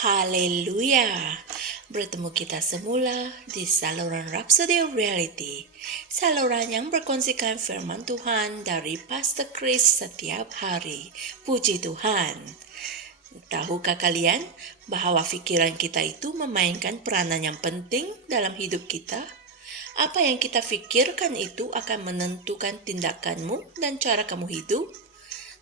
Haleluya. Bertemu kita semula di saluran Rhapsody of Reality, saluran yang berkongsikan firman Tuhan dari Pastor Chris setiap hari. Puji Tuhan. Tahukah kalian bahwa pikiran kita itu memainkan peranan yang penting dalam hidup kita? Apa yang kita pikirkan itu akan menentukan tindakanmu dan cara kamu hidup.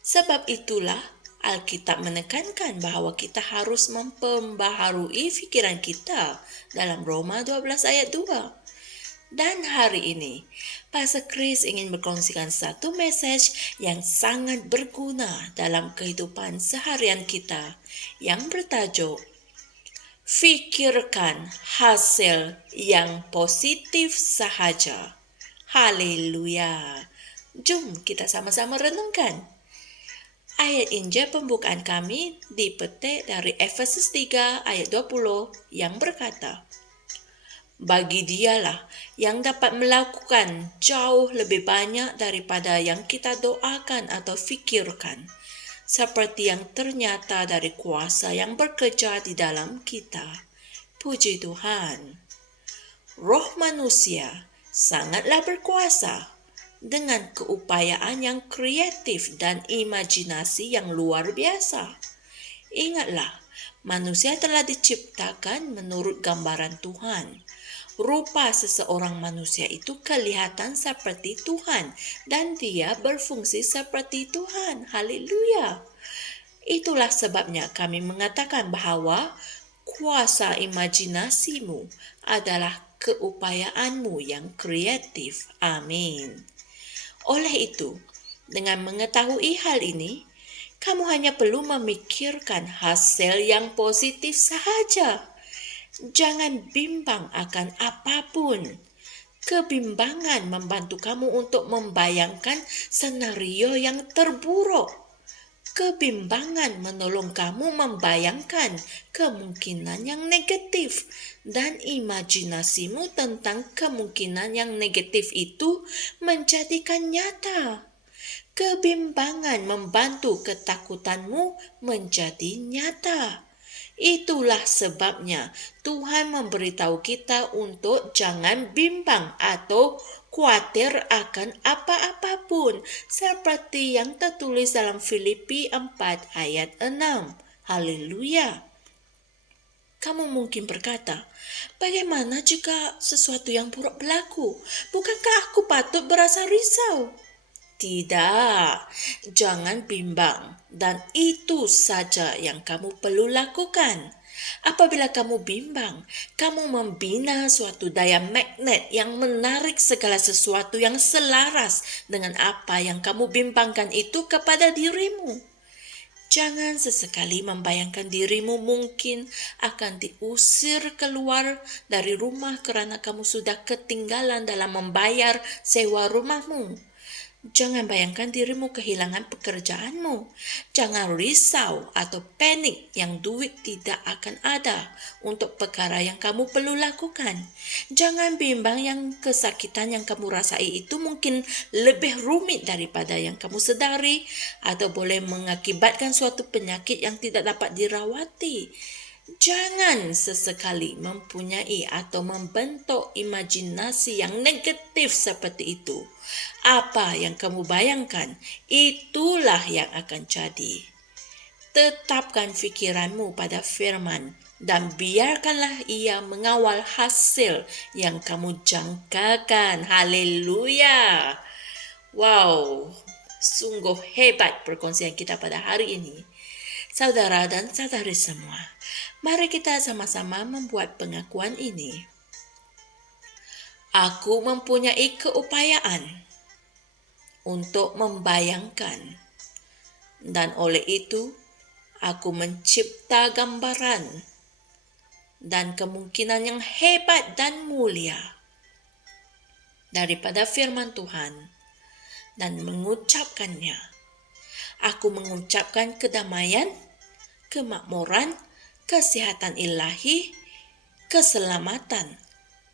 Sebab itulah Alkitab menekankan bahwa kita harus memperbaharui pikiran kita dalam Roma 12 ayat 2. Dan hari ini, Pastor Chris ingin berkongsikan satu message yang sangat berguna dalam kehidupan seharian kita yang bertajuk Fikirkan hasil yang positif sahaja. Haleluya. Jom kita sama-sama renungkan. Ayat Injil pembukaan kami dipetik dari Efesus 3 ayat 20 yang berkata, bagi dialah yang dapat melakukan jauh lebih banyak daripada yang kita doakan atau fikirkan, seperti yang ternyata dari kuasa yang bekerja di dalam kita. Puji Tuhan. Roh manusia sangatlah berkuasa dengan keupayaan yang kreatif dan imajinasi yang luar biasa. Ingatlah, manusia telah diciptakan menurut gambaran Tuhan. Rupa seseorang manusia itu kelihatan seperti Tuhan dan dia berfungsi seperti Tuhan. Haleluya. Itulah sebabnya kami mengatakan bahwa kuasa imajinasimu adalah keupayaanmu yang kreatif. Amin. Oleh itu, dengan mengetahui hal ini, kamu hanya perlu memikirkan hasil yang positif sahaja. Jangan bimbang akan apapun. Kebimbangan membantu kamu untuk membayangkan senario yang terburuk. Kebimbangan menolong kamu membayangkan kemungkinan yang negatif dan imajinasimu tentang kemungkinan yang negatif itu menjadikan nyata. Kebimbangan membantu ketakutanmu menjadi nyata. Itulah sebabnya Tuhan memberitahu kita untuk jangan bimbang atau khawatir akan apa-apapun, seperti yang tertulis dalam Filipi 4 ayat 6. Haleluya. Kamu mungkin berkata, bagaimana jika sesuatu yang buruk berlaku? Bukankah aku patut berasa risau? Tidak, jangan bimbang, dan itu saja yang kamu perlu lakukan. Apabila kamu bimbang, kamu membina suatu daya magnet yang menarik segala sesuatu yang selaras dengan apa yang kamu bimbangkan itu kepada dirimu. Jangan sesekali membayangkan dirimu mungkin akan diusir keluar dari rumah kerana kamu sudah ketinggalan dalam membayar sewa rumahmu. Jangan bayangkan dirimu kehilangan pekerjaanmu. Jangan risau atau panik yang duit tidak akan ada untuk perkara yang kamu perlu lakukan. Jangan bimbang yang kesakitan yang kamu rasai itu mungkin lebih rumit daripada yang kamu sedari atau boleh mengakibatkan suatu penyakit yang tidak dapat dirawati. Jangan sesekali mempunyai atau membentuk imajinasi yang negatif seperti itu. Apa yang kamu bayangkan, itulah yang akan jadi. Tetapkan fikiranmu pada firman dan biarkanlah ia mengawal hasil yang kamu jangkakan. Haleluya. Wow, sungguh hebat perkongsian kita pada hari ini. Saudara dan saudari semua, mari kita sama-sama membuat pengakuan ini. Aku mempunyai keupayaan untuk membayangkan, dan oleh itu aku mencipta gambaran dan kemungkinan yang hebat dan mulia daripada firman Tuhan dan mengucapkannya. Aku mengucapkan kedamaian, kemakmuran, kesehatan ilahi, keselamatan,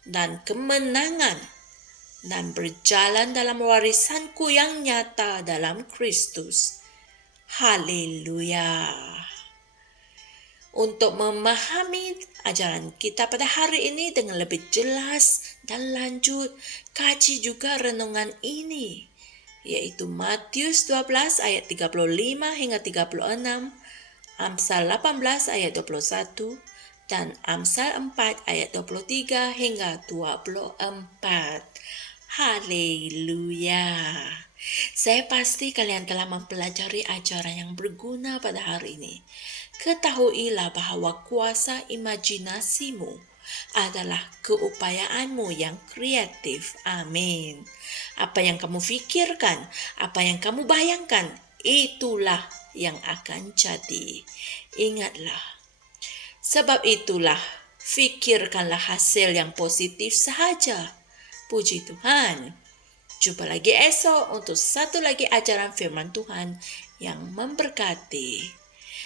dan kemenangan, dan berjalan dalam warisanku yang nyata dalam Kristus. Haleluya. Untuk memahami ajaran kita pada hari ini dengan lebih jelas dan lanjut, kaji juga renungan ini, yaitu Matius 12 ayat 35 hingga 36, Amsal 18 ayat 21, dan Amsal 4 ayat 23 hingga 24. Haleluya. Saya pasti kalian telah mempelajari ajaran yang berguna pada hari ini. Ketahuilah bahwa kuasa imajinasimu adalah keupayaanmu yang kreatif. Amin. Apa yang kamu pikirkan, apa yang kamu bayangkan, itulah yang akan jadi. Ingatlah. Sebab itulah, fikirkanlah hasil yang positif sahaja. Puji Tuhan. Jumpa lagi esok untuk satu lagi ajaran firman Tuhan yang memberkati.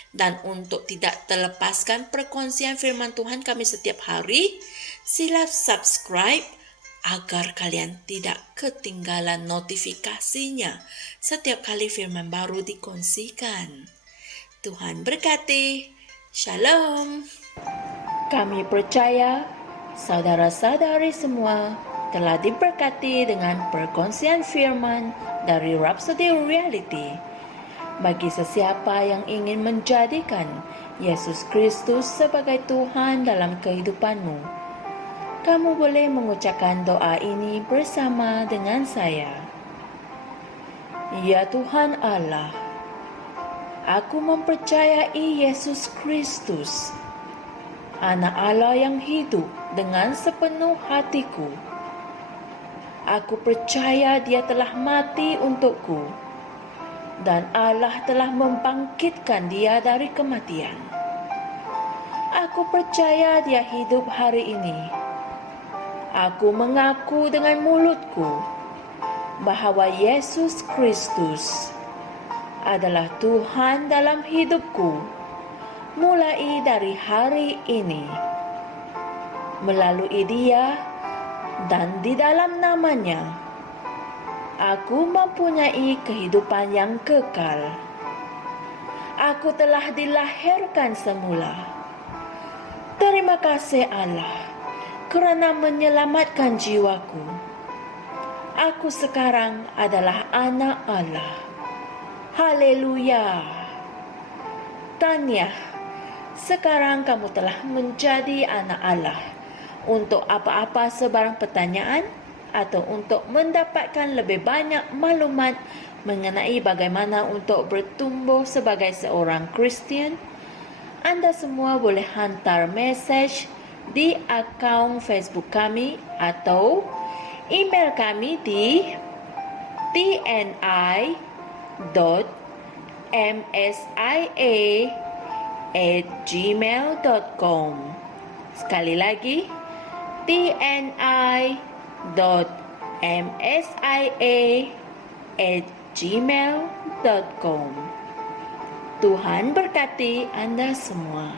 Dan untuk tidak terlepaskan perkongsian firman Tuhan kami setiap hari, sila subscribe agar kalian tidak ketinggalan notifikasinya setiap kali firman baru dikongsikan. Tuhan berkati. Shalom. Kami percaya saudara-saudari semua telah diberkati dengan perkongsian firman dari Rhapsody Reality. Bagi sesiapa yang ingin menjadikan Yesus Kristus sebagai Tuhan dalam kehidupanmu, kamu boleh mengucapkan doa ini bersama dengan saya. Ya Tuhan Allah, aku mempercayai Yesus Kristus, Anak Allah yang hidup dengan sepenuh hatiku. Aku percaya Dia telah mati untukku dan Allah telah membangkitkan Dia dari kematian. Aku percaya Dia hidup hari ini. Aku mengaku dengan mulutku bahwa Yesus Kristus adalah Tuhan dalam hidupku mulai dari hari ini. Melalui Dia dan di dalam nama-Nya, aku mempunyai kehidupan yang kekal. Aku telah dilahirkan semula. Terima kasih Allah kerana menyelamatkan jiwaku. Aku sekarang adalah anak Allah. Haleluya. Tanya, sekarang kamu telah menjadi anak Allah. Untuk apa-apa sebarang pertanyaan atau untuk mendapatkan lebih banyak maklumat mengenai bagaimana untuk bertumbuh sebagai seorang Kristian, Anda semua boleh hantar mesej di akaun Facebook kami atau email kami di tni.msia@gmail.com. Sekali lagi, tni.msia@gmail.com. Tuhan berkati Anda semua.